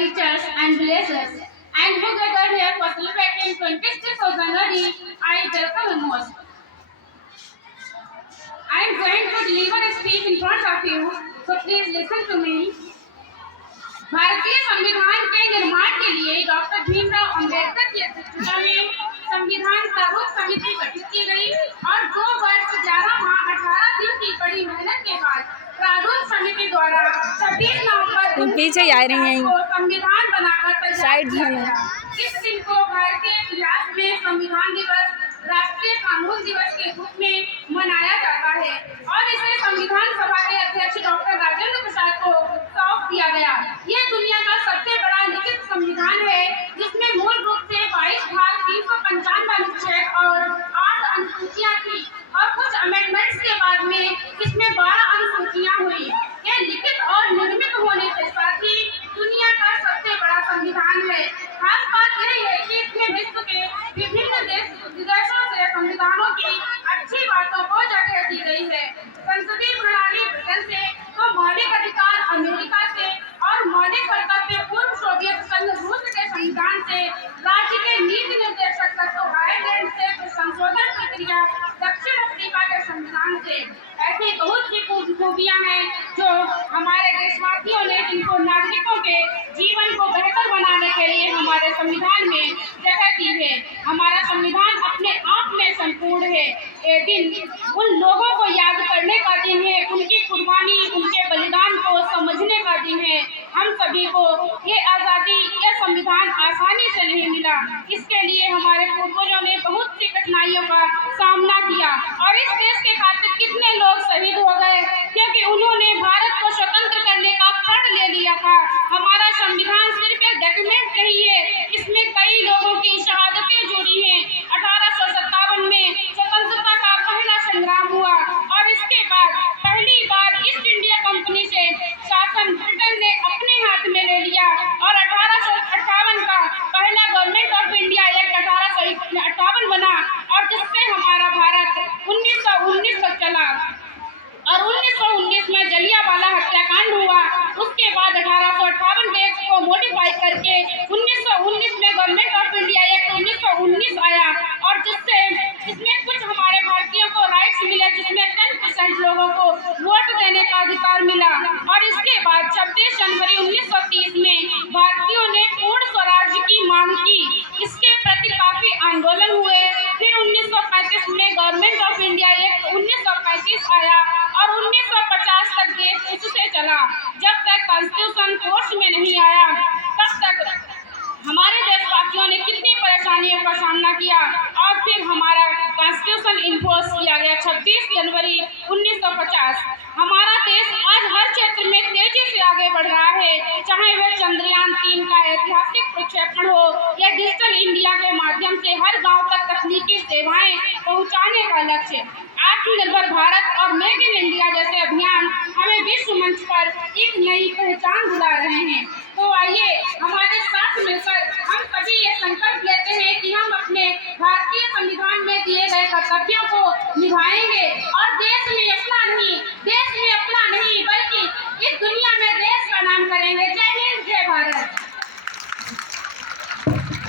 teachers and villagers, and who gathered here for celebrating 26th of January, I welcome you most. I am going to deliver a speech in front of you, so please listen to me. भारतीय संविधान के निर्माण के लिए doctor Bhimrao Ambedkar की अध्यक्षता में संविधान प्रारूप समिति गठित की गई और 2 वर्ष 11 माह 18 दिन की कड़ी मेहनत के बाद प्रारूप समिति द्वारा 26 नवंबर पीछे आ रही हैं को संविधान बनाकर तैयार किया साइड गया। इस दिन को भारतीय इतिहास में संविधान दिवस, राष्ट्रीय कानून दिवस के रूप में मनाया जाता है और इसे संविधान सभा के अध्यक्ष डॉक्टर राजेंद्र प्रसाद को सौंप दिया गया। यह दुनिया का सबसे बड़ा लिखित संविधान है जिसमें मूल रूप से 22 भाग, 355 अनुच्छेद और 8 अनुसूचियां थी और कुछ अमेंडमेंट्स के बाद में इसमें 12 अनुसूचियां हुई। यह लिखित और निर्मित होने के साथ ही दुनिया का सबसे बड़ा संविधान है। खास बात यह है कि इसमें विश्व के विभिन्न देशों से संविधानों की अच्छी बातों को जगह दी गई है। संसदीय प्रणाली ब्रिटेन से, तो मौलिक अधिकार अमेरिका से और मौलिक कर्तव्य पूर्व सोवियत संघ रूस के संविधान से, राज्य के नीति निर्देशक तत्व आयरलैंड से, तो संशोधन प्रक्रिया दक्षिण अफ्रीका के संविधान से। ऐसी बहुत सी खूबियां हैं जो हमारे देशवासियों ने, जिनको नागरिकों के जीवन को बेहतर बनाने के लिए हमारे संविधान में जगह दी है। हमारा संविधान अपने आप में संपूर्ण है। ये दिन उन लोगों को याद करने का दिन है, उनकी कुर्बानी, उनके बलिदान को समझने का दिन है। हम सभी को ये आज़ादी, ये संविधान आसानी से नहीं मिला। इसके लिए हमारे पूर्वजों ने बहुत सी कठिनाइयों का सामना किया और इस देश के खातिर कितने लोग शहीद हो गए, क्योंकि उन्होंने भारत को स्वतंत्र करने का प्रण ले लिया था। हमारा संविधान सिर्फ एक डॉक्यूमेंट नहीं है, इसमें कई लोगों की शहादतें जुड़ी हैं। 1857 में स्वतंत्रता का पहला संग्राम हुआ और इसके बाद पहली बार ईस्ट इंडिया कंपनी से शासन ब्रिटेन ने अपने हाथ में ले लिया और 1858 का पहला गवर्नमेंट ऑफ इंडिया एक्ट 1858 बना और जिससे हमारा भारत 1919 तक चला और 1919 में जलियांवाला हत्याकांड हुआ। उसके बाद 1858 के एक्ट को मॉडिफाई करके 1919 में गवर्नमेंट ऑफ इंडिया एक्ट 1919 आया और जिससे इसमें कुछ हमारे भारतीयों को राइट्स मिले, जिसमें 10% लोगों को वोट देने का अधिकार मिला और इसके बाद 26 जनवरी 1930 में भारतीयों ने पूर्ण स्वराज्य की मांग की। इसके प्रति काफी आंदोलन हुए। फिर 1935 में गवर्नमेंट ऑफ इंडिया एक्ट 1935 आया और 1950 तक देश उससे चला। जब तक कॉन्स्टिट्यूशन फोर्स में नहीं आया तब तक हमारे देशवासियों ने कितनी परेशानियों का सामना किया और फिर हमारा कॉन्स्टिट्यूशन इन्फोर्स किया गया 26 जनवरी 1950। हमारा देश आज हर क्षेत्र में तेजी से आगे बढ़ रहा है, चाहे वह चंद्रयान 3 का ऐतिहासिक प्रक्षेपण हो या डिजिटल इंडिया के माध्यम से हर गांव तक तकनीकी सेवाएं पहुंचाने का लक्ष्य। आत्मनिर्भर भारत और मेक इन इंडिया जैसे अभियान हमें विश्व मंच पर एक नई पहचान दिला रहे हैं। तो आइए हमारे साथ मिलकर हम सभी ये संकल्प लेते हैं कि हम अपने भारतीय संविधान में दिए गए कर्तव्यों को निभाएंगे और देश में अपना नहीं बल्कि इस